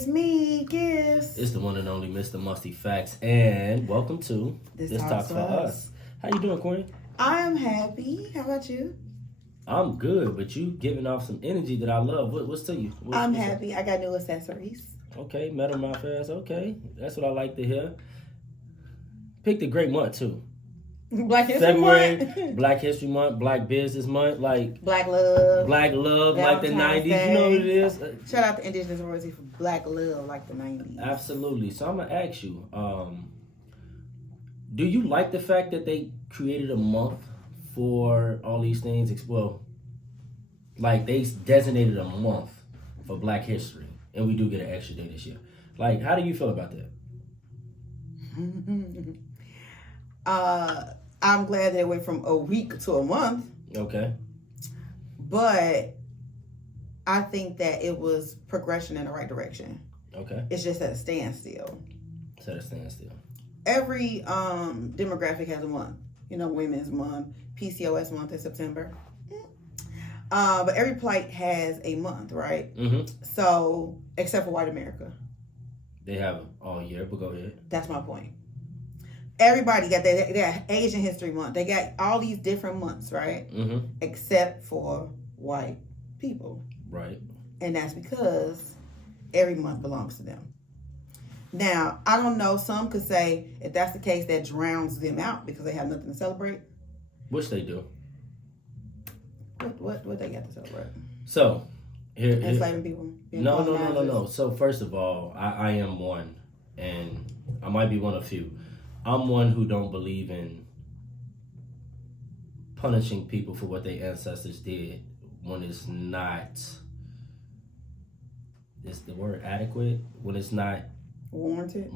It's me, Gifts. It's the one and only Mr. Musty Facts, and welcome to This This Talks for Us. How you doing, Queen? I am happy. How about you? I'm good, but you giving off some energy that I love. What's to you? I'm what's happy. I got new accessories. Okay, metal mouth ass. Okay, that's what I like to hear. Picked a great month too. Black History February, Month. Black History Month, Black Business Month, like Black Love. like the Valentine's 90s. You know what it is? Shout out to Indigenous royalty for Black Love, like the 90s. Absolutely. So I'm gonna ask you, do you like the fact that they created a month for all these things? Well, like they designated a month for Black History, and we do get an extra day this year. Like, how do you feel about that? I'm glad that it went from a week to a month. Okay. But I think that it was progression in the right direction. Okay. It's just at a standstill. Set a standstill. Every demographic has a month. You know, Women's Month, PCOS month in September. But every plight has a month, right? Mm-hmm. So, except for white America. They have it all year, but go ahead. That's my point. Everybody got their Asian History Month. They got all these different months, right? Mm-hmm. Except for white people. Right. And that's because every month belongs to them. Now, I don't know. Some could say if that's the case, that drowns them out because they have nothing to celebrate. Which they do. What they got to celebrate? So, here Enslaving people. No. So, first of all, I am one, and I might be one of few. I'm one who don't believe in punishing people for what their ancestors did when it's not, is the word adequate? When it's not Warranted.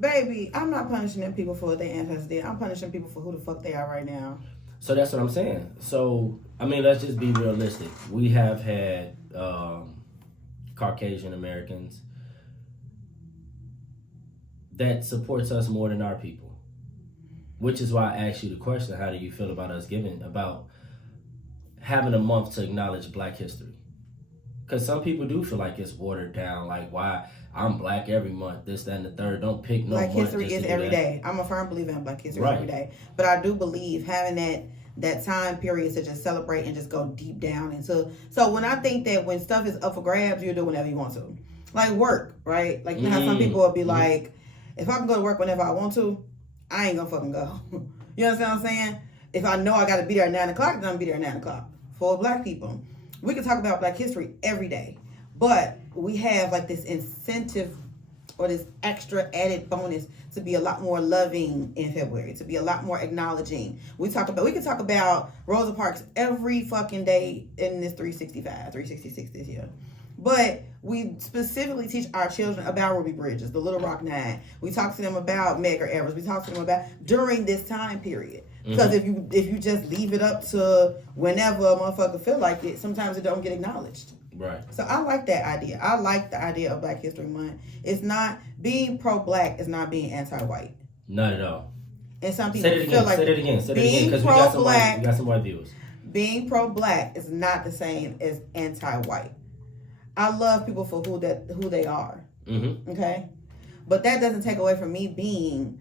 Baby, I'm not punishing them people for what their ancestors did. I'm punishing people for who the fuck they are right now. So that's what I'm saying. So, I mean, let's just be realistic. We have had Caucasian Americans that supports us more than our people. Which is why I asked you the question, how do you feel about us about having a month to acknowledge Black history? Because some people do feel like it's watered down, like why I'm Black every month, this, that, and the third. Don't pick no Black month history just is to do every that. day. I'm a firm believer in Black history Right. every day. But I do believe having that time period to just celebrate and just go deep down into. So when I think that when stuff is up for grabs, you do whenever you want to. Like work, right? Like you know how some people will be like, if I can go to work whenever I want to, I ain't gonna fucking go. You understand what I'm saying? If I know I gotta be there at 9 o'clock, then I'm be there at 9 o'clock. For Black people, we can talk about Black history every day. But we have like this incentive or this extra added bonus to be a lot more loving in February, to be a lot more acknowledging. We can talk about Rosa Parks every fucking day in this 366 this year. But we specifically teach our children about Ruby Bridges, the Little Rock Nine. We talk to them about Medgar Evers. We talk to them about during this time period. Because if you just leave it up to whenever a motherfucker feel like it, sometimes it don't get acknowledged. Right. So I like that idea. I like the idea of Black History Month. It's not being pro-Black is not being anti-white. Not at all. And some people Say feel like it again, being because pro-Black, we got some white viewers. being pro-Black is not the same as anti-white. I love people for who they are. Mm-hmm. Okay, but that doesn't take away from me being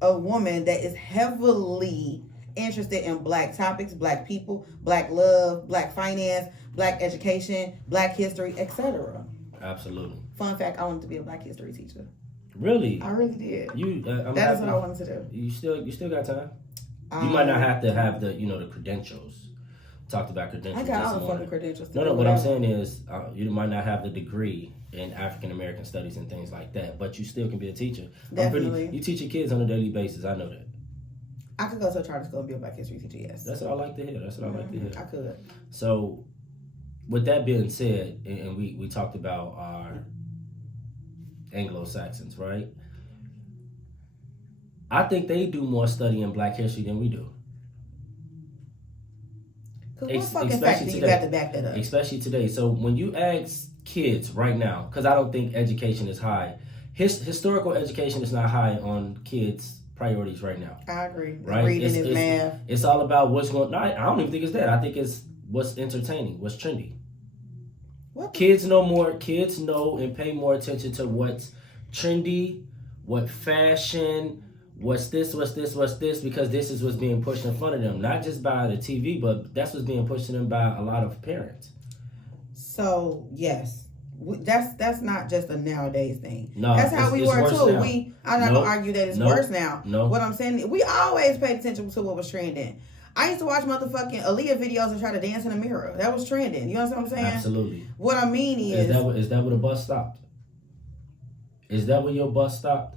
a woman that is heavily interested in Black topics, Black people, Black love, Black finance, Black education, Black history, etc. Absolutely. Fun fact: I wanted to be a Black history teacher. Really? I really did. That is what I wanted to do. You still got time. You might not have to have the credentials. Talked about credentials. I got this all the morning. fucking credentials. No. What I'm saying is, you might not have the degree in African American studies and things like that, but you still can be a teacher. Definitely. You teach your kids on a daily basis. I know that. I could go to a charter school and be a Black history teacher. Yes. That's what I like to hear. I could. So, with that being said, and we talked about our Anglo-Saxons, right? I think they do more studying Black history than we do. What fucking fact do you have to back that up? Especially today. So when you ask kids right now, because I don't think education is high, historical education is not high on kids' priorities right now. I agree. Right? Reading is math. It's all about what's going on. I don't even think it's that. I think it's what's entertaining, what's trendy. What? Kids know more. Kids know and pay more attention to what's trendy, what fashion, what's this, because this is what's being pushed in front of them. Not just by the TV, but that's what's being pushed to them by a lot of parents. So yes, that's not just a nowadays thing. No, that's how we were too. Now. I'm not gonna argue that it's worse now. No. What I'm saying, we always paid attention to what was trending. I used to watch motherfucking Aaliyah videos and try to dance in the mirror. That was trending. You understand what I'm saying? Absolutely. What I mean is that where the bus stopped? Is that where your bus stopped?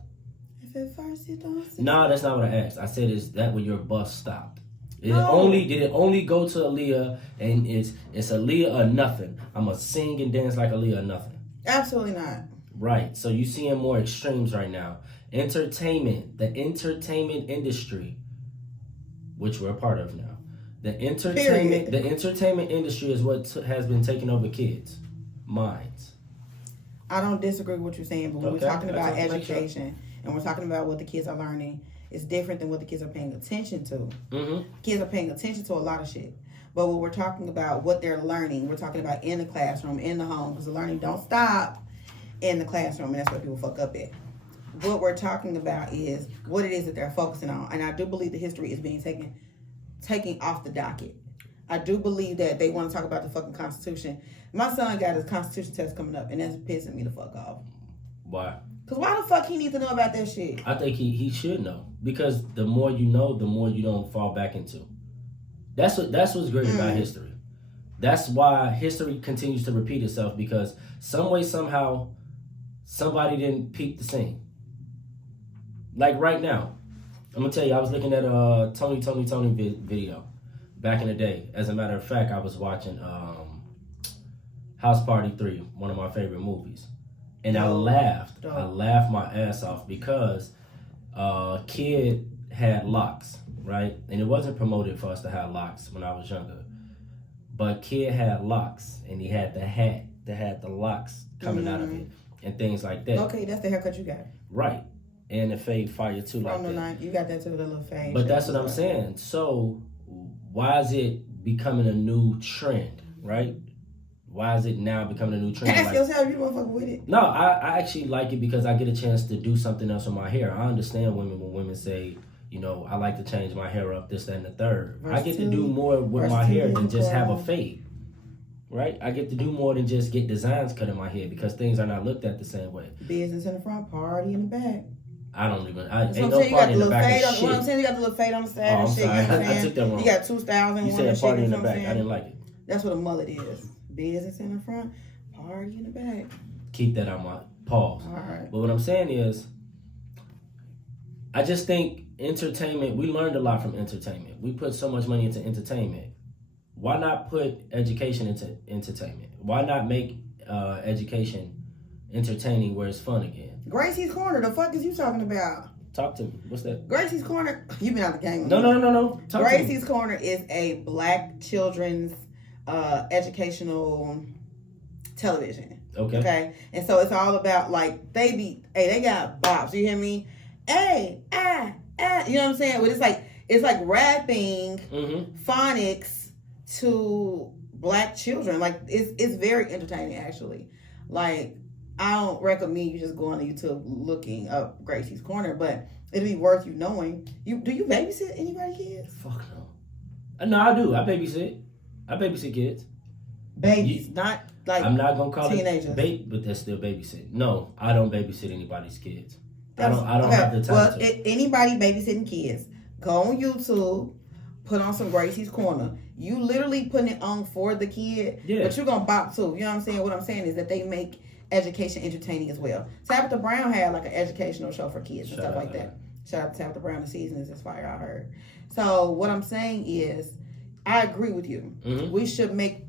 If at first you don't see. No, that's not what I asked. I said, is that where your bus stopped? Did No. it only go to Aaliyah and it's Aaliyah or nothing? I'm gonna sing and dance like Aaliyah or nothing. Absolutely not. Right. So you're seeing more extremes right now. Entertainment, the entertainment industry, which we're a part of now. The entertainment industry is what has been taking over kids' minds. I don't disagree with what you're saying, but when we're talking about That's education and we're talking about what the kids are learning, it's different than what the kids are paying attention to. Mm-hmm. Kids are paying attention to a lot of shit. But when we're talking about what they're learning, we're talking about in the classroom, in the home, because the learning don't stop in the classroom, and that's where people fuck up at. What we're talking about is what it is that they're focusing on. And I do believe the history is being taken off the docket. I do believe that they want to talk about the fucking Constitution. My son got his Constitution test coming up, and that's pissing me the fuck off. Why? Because why the fuck he needs to know about that shit? I think he should know, because the more you know, the more you don't fall back into. That's what's great about history. That's why history continues to repeat itself, because some way, somehow, somebody didn't peep the scene. Like right now, I'm gonna tell you, I was looking at a Tony video back in the day. As a matter of fact, I was watching House Party 3, one of my favorite movies. And I laughed my ass off because kid had locks, right? And it wasn't promoted for us to have locks when I was younger. But kid had locks, and he had the hat that had the locks coming out of it and things like that. Okay, that's the haircut you got. Right. And the fade fire too, like that. No, you got that too, the little fade. But that's what I'm saying. So why is it becoming a new trend, right? Why is it now becoming a new trend? Ask yourself, you motherfucker with it. No, I actually like it because I get a chance to do something else with my hair. I understand women when women say, you know, I like to change my hair up, this, that, and the third. I get to do more with my hair than just have a fade. Right? I get to do more than just get designs cut in my hair because things are not looked at the same way. Business in the front, party in the back. I don't even. Ain't no party in the back of shit. What I'm saying, you got the little fade on the side and I'm shit. sorry. You know what I took that wrong. You got 2 styles in You one. said party in the you know back. I didn't like it. That's what a mullet is. Business in the front, party in the back. Keep that on my pause. All right. But what I'm saying is, I just think entertainment, we learned a lot from entertainment. We put so much money into entertainment. Why not put education into entertainment? Why not make education entertaining where it's fun again? Gracie's Corner, the fuck is you talking about? Talk to me. What's that? Gracie's Corner, you been out the game. No. Gracie's Corner is a black children's educational television. Okay. And so it's all about like they got bops. You hear me? You know what I'm saying? But it's like rapping phonics to black children. Like it's very entertaining actually. Like I don't recommend you just going to YouTube looking up Gracie's Corner, but it'd be worth you knowing. Do you babysit anybody kids? Fuck no. No, I do. I babysit kids. Babies, not like I'm not gonna call teenagers. But they're still babysitting. No, I don't babysit anybody's kids. I don't have the time. Well, anybody babysitting kids, go on YouTube, put on some Gracie's Corner. You literally putting it on for the kid, but you're gonna bop too. You know what I'm saying? What I'm saying is that they make education entertaining as well. Tabitha Brown had like an educational show for kids and stuff like that. Shout out to Tabitha Brown. The season is fire, I heard. So what I'm saying is, I agree with you. We should make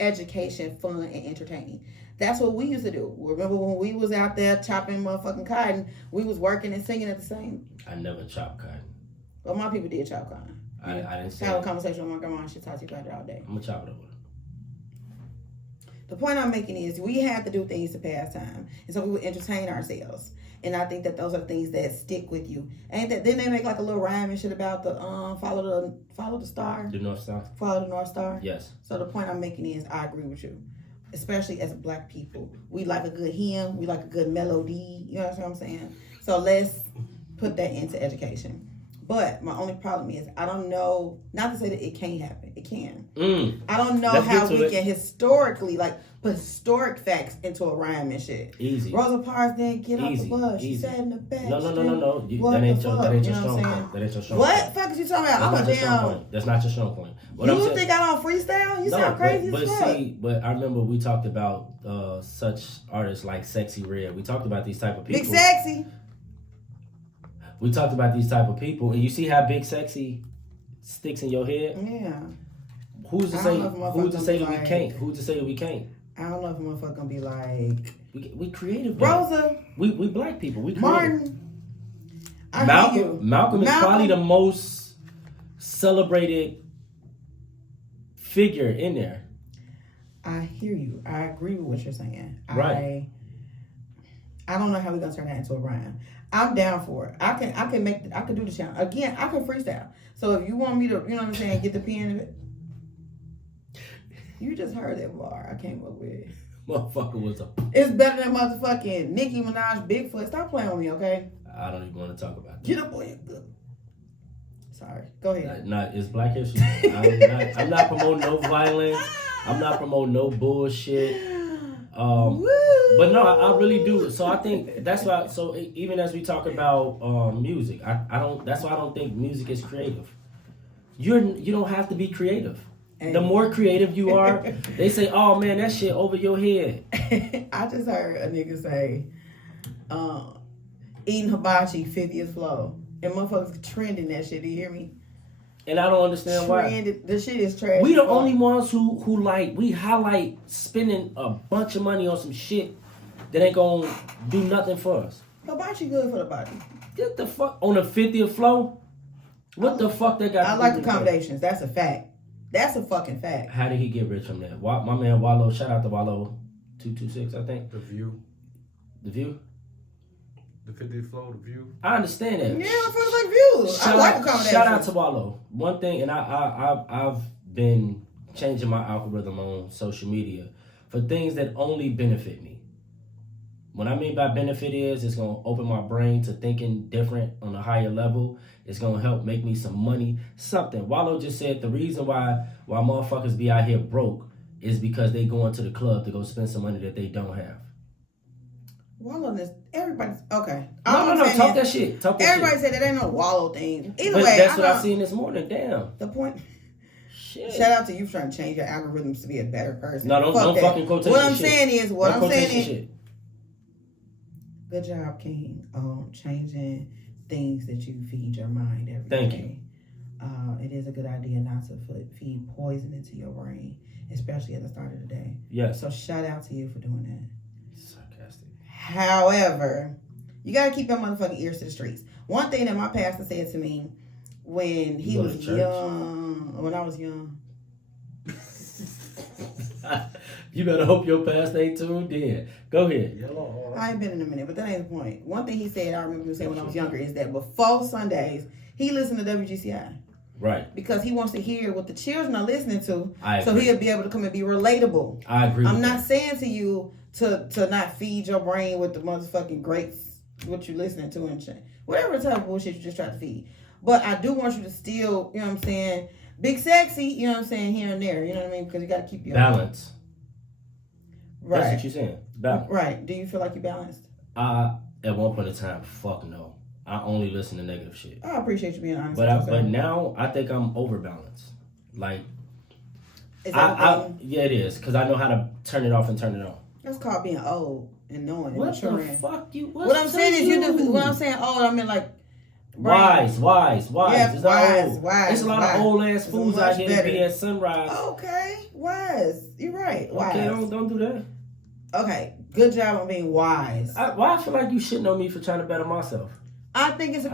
education fun and entertaining. That's what we used to do. Remember when we was out there chopping motherfucking cotton, we was working and singing at the same. I never chopped cotton. Well, my people did chop cotton. I didn't say. Have a conversation with my grandma. She talks to you about it all day. I'm gonna chop it over. The point I'm making is we had to do things to pass time, and so we would entertain ourselves. And I think that those are things that stick with you. Ain't that? Then they make like a little rhyme and shit about the follow the star. The North Star. Follow the North Star. Yes. So the point I'm making is I agree with you. especially as black people, we like a good hymn, we like a good melody. You know what I'm saying? So let's put that into education. But my only problem is I don't know. Not to say that it can't happen. It can. I don't know how we can historically put historic facts into a rhyme and shit. Easy. Rosa Parks didn't get off the bus. She sat in the back. No. That ain't your strong point. That ain't your strong point. What fuck is you talking about? I'm a damn. That's not your strong point. You think I don't freestyle? You sound crazy as fuck. But I remember we talked about such artists like Sexy Red. We talked about these type of people. Big Sexy. We talked about these type of people, and you see how Big Sexy sticks in your head. Yeah. Who's to say? Who's to say that we can't? Who's to say that we can't? I don't know if a motherfucker gonna be like we creative. Rosa. We black people. We creative. Martin. Malcolm is probably the most celebrated figure in there. I hear you. I agree with what you're saying. Right. I don't know how we're gonna turn that into a rhyme. I'm down for it. I can do the challenge. Again, I can freestyle. So if you want me to, you know what I'm saying, get the pen of it. You just heard that bar I came up with. Motherfucker was a... It's better than motherfucking Nicki Minaj, Bigfoot. Stop playing with me, okay? I don't even want to talk about that. Get up on your good. Sorry. Go ahead. It's Black History. I'm not promoting no violence. I'm not promoting no bullshit. But no, I really do. So I think that's why. So even as we talk about music, I don't. That's why I don't think music is creative. You don't have to be creative. The more creative you are, they say, "Oh man, that shit over your head." I just heard a nigga say, "Eating hibachi, 50th flow," and motherfuckers trending that shit. Do you hear me? And I don't understand why. The shit is trash. We the only ones who like, we highlight spending a bunch of money on some shit that ain't gonna do nothing for us. Hibachi good for the body. Get the fuck on the 50th flow? What the fuck they got? I like accommodations. That's a fact. That's a fucking fact. How did he get rich from that? My man Wallow, shout out to Wallow 226, I think. The View. The View? The 50th flow, The View. I understand that. Yeah, it feels like views. I like accommodations. Shout out to Wallow. One thing, and I've been changing my algorithm on social media for things that only benefit me. What I mean by benefit is it's going to open my brain to thinking different on a higher level. It's going to help make me some money. Something. Wallow just said the reason why motherfuckers be out here broke is because they go into the club to go spend some money that they don't have. Wallow this. Everybody's okay. No. Talk that shit. Everybody said that ain't no Wallow thing. Either but way, that's what I seen this morning. Damn. The point. Shit. Shout out to you for trying to change your algorithms to be a better person. No, don't fucking quotation What I'm shit. saying is, Shit. Good job, King, on changing things that you feed your mind every day. Thank you. It is a good idea not to feed poison into your brain, especially at the start of the day. Yes. So shout out to you for doing that. Sarcastic. However, you got to keep your motherfucking ears to the streets. One thing that my pastor said to me when he was young, when I was young. You better hope your pastor ain't tuned in. Go ahead. I ain't been in a minute, but that ain't the point. One thing he said, I remember him saying when I was younger, is that before Sundays, he listened to WGCI. Right. Because he wants to hear what the children are listening to, so he'll be able to come and be relatable. I agree. I'm not saying to you to not feed your brain with the motherfucking grapes, what you listening to and shit. Whatever type of bullshit you just try to feed. But I do want you to still, you know what I'm saying, Big Sexy, you know what I'm saying, here and there. You know what I mean? Because you got to keep your balance. Right. That's what you're saying. Balance. Right. Do you feel like you're balanced? At one point in time, fuck no. I only listen to negative shit. I appreciate you being honest. But now I think I'm overbalanced. Like, is that yeah, it is, because I know how to turn it off and turn it on. That's called being old and knowing. What and maturing. the fuck you? What I'm saying is when I'm saying old, I mean like wise. Yeah, it's wise. There's a lot of old ass fools out here that be at sunrise. Okay, wise. You're right. Wise. Okay, don't do that. Okay, good job on being wise. Why I feel like you shitting on me for trying to better myself? I think this is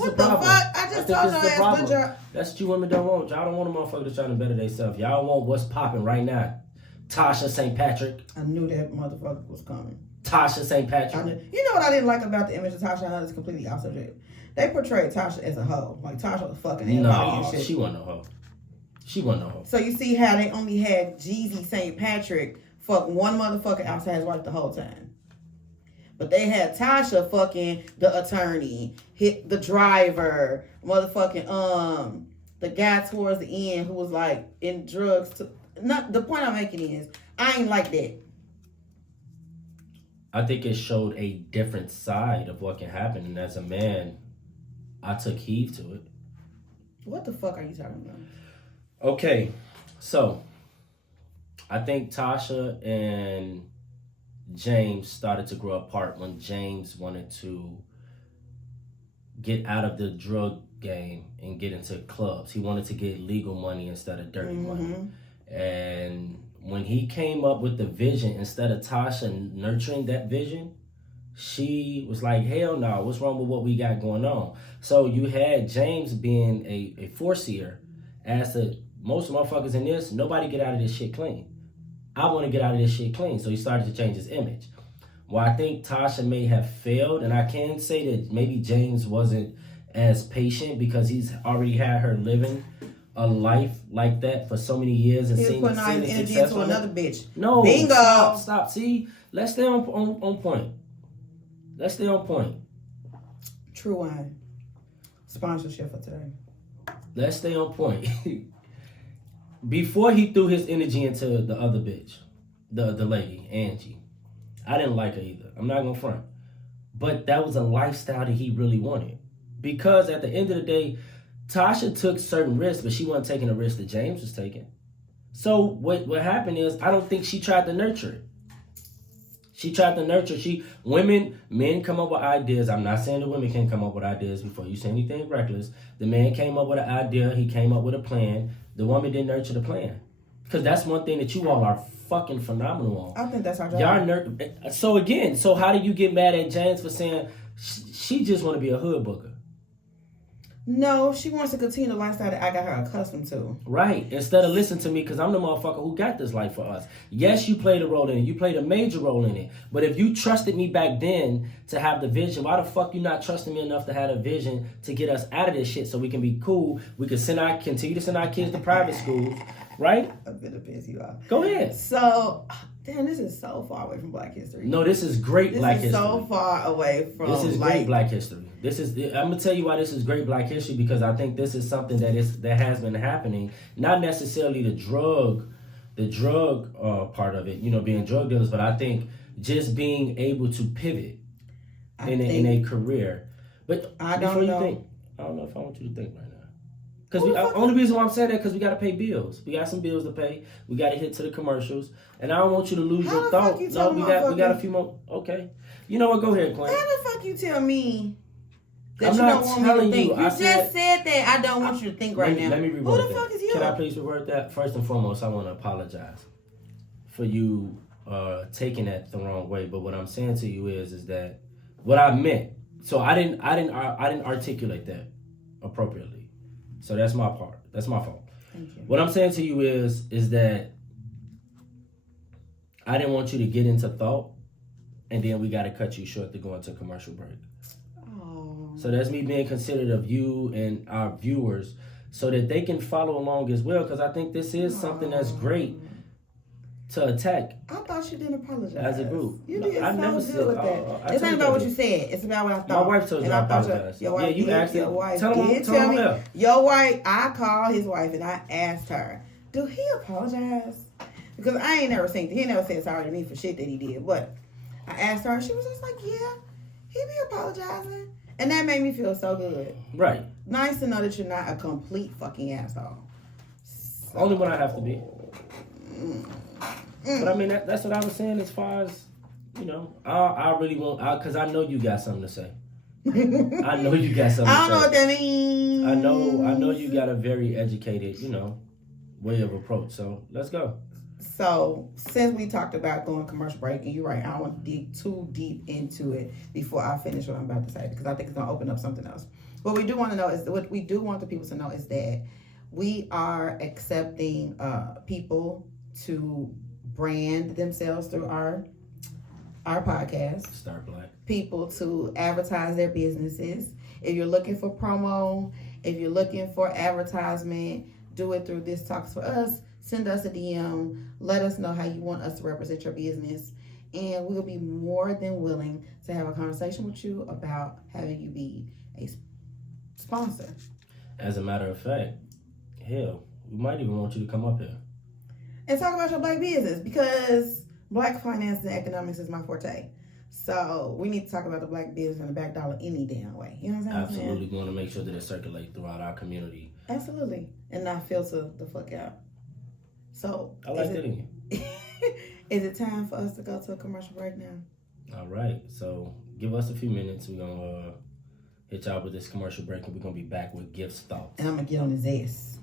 the problem. Fuck? I just told your ass good job. That's what you women don't want. Y'all don't want a motherfucker that's trying to better themselves. Y'all want what's popping right now. Tasha St. Patrick. I knew that motherfucker was coming. Tasha St. Patrick. You know what I didn't like about the image of Tasha? I know it's completely off subject. They portrayed Tasha as a hoe. Like Tasha was fucking everybody and shit. She wasn't no hoe. So you see how they only had Jeezy St. Patrick fuck one motherfucker outside his wife the whole time. But they had Tasha fucking the attorney, hit the driver, motherfucking the guy towards the end who was like in drugs. Not the point I'm making is I ain't like that. I think it showed a different side of what can happen, and as a man, I took heed to it. What the fuck are you talking about? Okay, so I think Tasha and James started to grow apart when James wanted to get out of the drug game and get into clubs. He wanted to get legal money instead of dirty money. And when he came up with the vision, instead of Tasha nurturing that vision, she was like, hell no, what's wrong with what we got going on? So you had James being a foreseer as to most motherfuckers in this, nobody get out of this shit clean. I want to get out of this shit clean. So he started to change his image. Well, I think Tasha may have failed, and I can say that maybe James wasn't as patient because he's already had her living a life like that for so many years and He's putting all his energy into another bitch. No, bingo. Stop. See, let's stay on point. Let's stay on point. True Wine sponsorship for today. Let's stay on point. Before he threw his energy into the other bitch, the lady, Angie, I didn't like her either. I'm not gonna front. But that was a lifestyle that he really wanted. Because at the end of the day, Tasha took certain risks, but she wasn't taking the risk that James was taking. So what happened is, I don't think she tried to nurture it. She tried to nurture. Men come up with ideas. I'm not saying the women can't come up with ideas before you say anything reckless. The man came up with an idea. He came up with a plan. The woman didn't nurture the plan. Because that's one thing that you all are fucking phenomenal on. I think that's our job. So how do you get mad at James for saying she just want to be a hood booker? No, she wants to continue the lifestyle that I got her accustomed to. Right. Instead of listening to me, because I'm the motherfucker who got this life for us. Yes, you played a role in it. You played a major role in it. But if you trusted me back then to have the vision, why the fuck you not trusting me enough to have a vision to get us out of this shit so we can be cool? We can continue to send our kids to private schools, right? I'm gonna piss you off. Go ahead. So, damn, this is so far away from Black history. No, this is great Black history. This is so far away from. This is great Black history. I'm gonna tell you why this is great Black history, because I think this is something that has been happening. Not necessarily the drug part of it, being drug dealers, but I think just being able to pivot in a career. But I don't know. I don't know if I want you to think right now. Because only reason why I'm saying that because we got to pay bills. We got some bills to pay. We got to hit to the commercials, and I don't want you to lose your thought. No, we got a few more. Okay, you know what? Go ahead, Clint. How the fuck you tell me that I'm you not don't want me telling to think? you. You just said that I don't want you to think right now. Let me reword Who the that. fuck is you? Can I please reword that? First and foremost, I want to apologize for you taking that the wrong way. But what I'm saying to you is that what I meant. So I didn't articulate that appropriately. So that's my part. That's my fault. Thank you. What I'm saying to you is that I didn't want you to get into thought, and then we got to cut you short to go into commercial break. Oh. So that's me being considerate of you and our viewers so that they can follow along as well, because I think this is something that's great to attack. I thought you didn't apologize. As a group. You No, did I so never good said- with that. I It's told not you about what that. you said. It's about what I thought. My wife told you And I thought apologize. Your wife Yeah, you did. asked Your it. wife Tell him- did tell tell him me. there. Your wife, I called his wife and I asked her, do he apologize? Because I ain't never seen, he never said sorry to me for shit that he did. But I asked her, she was just like, yeah, he be apologizing. And that made me feel so good. Right. Nice to know that you're not a complete fucking asshole. Only when I have to be. But I mean, that's what I was saying as far as, I really want, because I know you got something to say. I know you got something to say. I don't know what that means. I know you got a very educated, way of approach. So let's go. So since we talked about going commercial break, and you're right, I don't want to dig too deep into it before I finish what I'm about to say, because I think it's gonna open up something else. What we do want the people to know is that we are accepting people to brand themselves through our podcast. Start Black. People to advertise their businesses. If you're looking for promo, if you're looking for advertisement, do it through This Talks For Us. send us a DM. Let us know how you want us to represent your business. And we'll be more than willing to have a conversation with you about having you be a sponsor. As a matter of fact, hell, we might even want you to come up here. And talk about your black business, because black finance and economics is my forte. So we need to talk about the black business and the back dollar any damn way. You know what I'm saying? Absolutely, we want to make sure that it circulates throughout our community. Absolutely. And not filter the fuck out. So I like that in you. Is it time for us to go to a commercial break now? All right, so give us a few minutes. We're going to hit y'all with this commercial break, and we're going to be back with Gift's Thoughts. And I'm going to get on his ass.